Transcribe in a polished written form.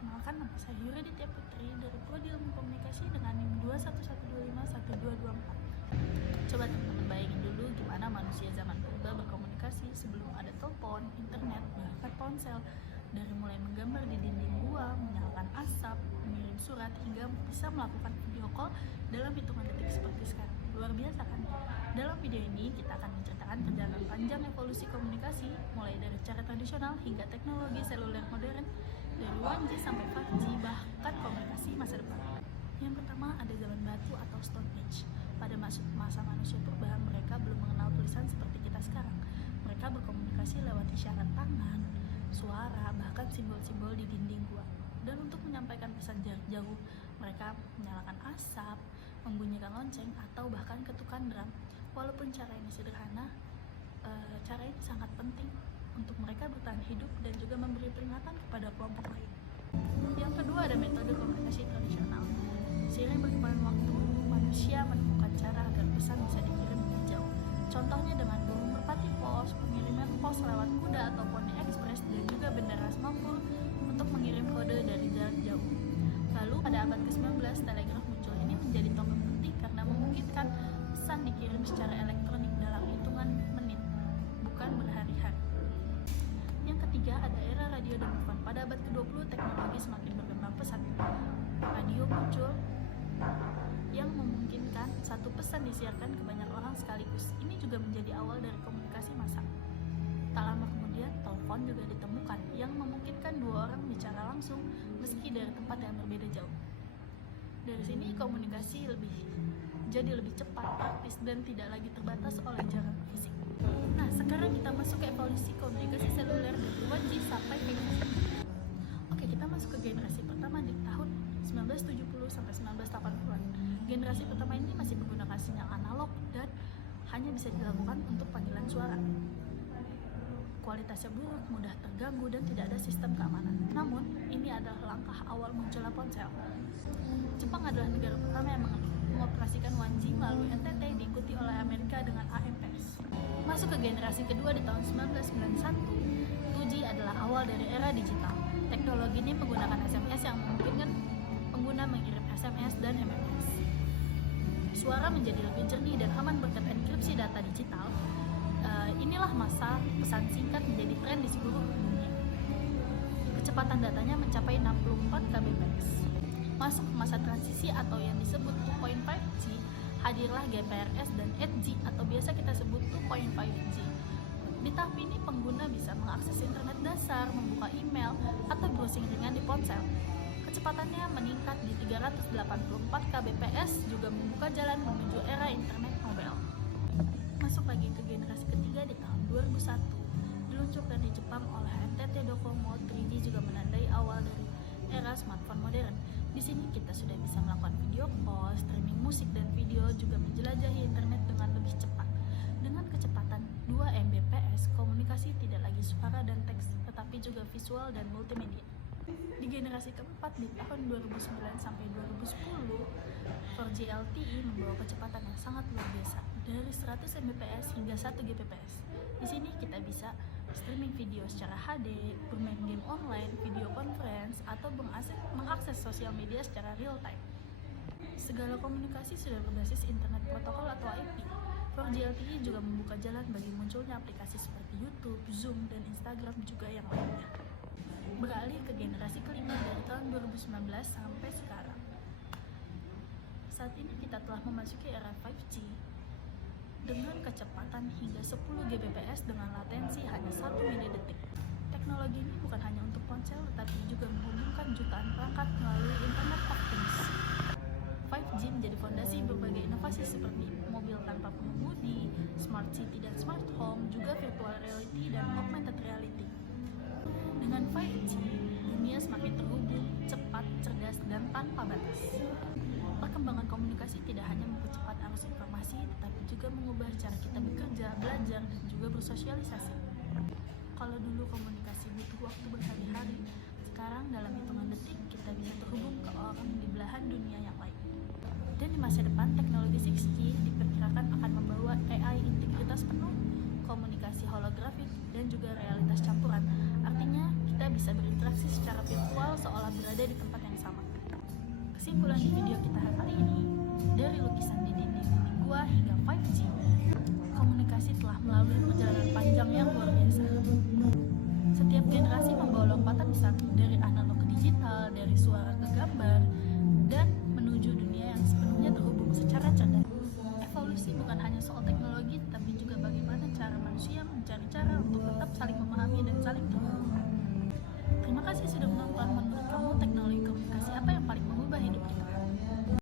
Perkenalkan, nama saya Yuriditya Putri dari Prodi Ilmu Komunikasi dengan NIM 211251224. Coba teman-teman bayangin dulu gimana manusia zaman purba berkomunikasi sebelum ada telepon, internet, bahkan ponsel. Dari mulai menggambar di dinding gua, menyalakan asap, mengirim surat, hingga bisa melakukan video call dalam hitungan detik seperti sekarang. Luar biasa kan? Dalam video ini kita akan menceritakan perjalanan panjang evolusi komunikasi, mulai dari cara tradisional hingga teknologi seluler modern, dari 1G sampai 5G, bahkan komunikasi masa depan. Yang pertama ada zaman batu atau Stone Age. Pada masa manusia purba, mereka belum mengenal tulisan seperti kita sekarang. Mereka berkomunikasi lewat isyarat tangan, suara, bahkan simbol-simbol di dinding gua. Dan untuk menyampaikan pesan jarak jauh, mereka menyalakan asap, membunyikan lonceng, atau bahkan ketukan drum. Walaupun cara ini sederhana, cara ini sangat penting untuk mereka bertahan hidup dan juga memberi peringatan kepada kelompok lain. Yang kedua ada metode komunikasi tradisional. Seiring berkembangnya waktu, manusia menemukan cara agar pesan bisa dikirim lebih jauh. Contohnya dengan burung merpati pos, pengiriman pos lewat kuda atau poni ekspres, dan juga bendera semampur untuk mengirim kode dari jarak jauh. Lalu pada abad ke-19, telegraf muncul. Ini menjadi tonggak penting karena memungkinkan pesan dikirim secara elektronik dalam hitungan menit, bukan berhari-hari. Yang ketiga ada era radio dan telepon. Pada abad ke-20, teknologi semakin berkembang pesat. Radio muncul yang memungkinkan satu pesan disiarkan ke banyak orang sekaligus. Ini juga menjadi awal dari komunikasi massa. Tak lama kemudian, telepon juga ditemukan yang memungkinkan dua orang bicara langsung meski dari tempat yang berbeda jauh. Dari sini komunikasi jadi lebih cepat, praktis, dan tidak lagi terbatas oleh jarak fisik. Nah, sekarang kita masuk ke evolusi komunikasi seluler dari 1G sampai 5G. Oke, kita masuk ke generasi pertama di tahun 1970 sampai 1980-an. Generasi pertama ini masih menggunakan sinyal analog dan hanya bisa dilakukan untuk panggilan suara. Kualitasnya buruk, mudah terganggu, dan tidak ada sistem keamanan. Namun, ini adalah langkah awal munculnya ponsel. Jepang adalah negara pertama yang mengoperasikan 1G melalui NTT, diikuti oleh Amerika dengan AMPS. Masuk ke generasi kedua di tahun 1991, 2G adalah awal dari era digital. Teknologi ini menggunakan SMS yang memungkinkan pengguna mengirim SMS dan MMS. Suara menjadi lebih jernih dan aman berkat enkripsi data digital. Inilah masa pesan singkat menjadi tren di seluruh dunia. Kecepatan datanya mencapai 64 kbps. Masuk ke masa transisi atau yang disebut 2.5G, hadirlah GPRS dan 8G atau biasa kita sebut 2.5G. Di tahap ini pengguna bisa mengakses internet dasar, membuka email, atau browsing ringan di ponsel. Kecepatannya meningkat di 384 kbps, juga membuka jalan menuju era internet mobile. Masuk lagi ke generasi ketiga di tahun 2001, diluncurkan di Jepang oleh NTT Docomo. 3G juga menandai awal dari era smartphone modern. Di sini kita sudah bisa melakukan video call, streaming musik dan video, juga menjelajahi internet dengan lebih cepat. Dengan kecepatan 2 Mbps, komunikasi tidak lagi suara dan teks, tetapi juga visual dan multimedia. Di generasi keempat di tahun 2009 sampai 2010, 4G LTE membawa kecepatan yang sangat luar biasa, dari 100 Mbps hingga 1 Gbps. Di sini kita bisa streaming video secara HD, bermain game online, video conference, atau mengakses sosial media secara real time. Segala komunikasi sudah berbasis internet protokol atau IP. 4G LTE juga membuka jalan bagi munculnya aplikasi seperti YouTube, Zoom, dan Instagram juga yang lainnya. Beralih ke generasi kelima dari tahun 2019 sampai sekarang. Saat ini kita telah memasuki era 5G dengan kecepatan hingga 10 Gbps dengan latensi hanya 1 milidetik. Teknologi ini bukan hanya untuk ponsel, tetapi juga menghubungkan jutaan perangkat melalui Internet of Things. 5G menjadi fondasi berbagai inovasi seperti mobil tanpa pengemudi, smart city dan smart home, juga virtual reality dan augmented reality. Dengan 5G, dunia semakin terhubung, cepat, cerdas, dan tanpa batas. Perkembangan komunikasi tidak hanya mempercepat arus informasi, tetapi juga mengubah cara kita bekerja, belajar, dan juga bersosialisasi. Kalau dulu komunikasi butuh waktu berhari-hari, sekarang dalam hitungan detik kita bisa terhubung ke orang di belahan dunia yang lain. Dan di masa depan, teknologi 6G diperkirakan akan membawa AI integritas penuh, komunikasi holografik, dan juga realitas campuran. Artinya, kita bisa berinteraksi secara virtual seolah berada di tempat yang sama. Kesimpulan di video kita kali ini, dari lukisan di dinding-dinding gua hingga 5G, komunikasi telah melalui perjalanan panjang yang luar biasa. Setiap generasi membawa lompatan besar dari analog ke digital, dari suara ke gambar, dan menuju dunia yang sepenuhnya terhubung secara cerdas. Evolusi bukan hanya soal teknologi, tapi juga bagaimana cara manusia mencari cara untuk tetap saling memahami dan saling terhubung. Terima kasih sudah menonton. Menurut kamu teknologi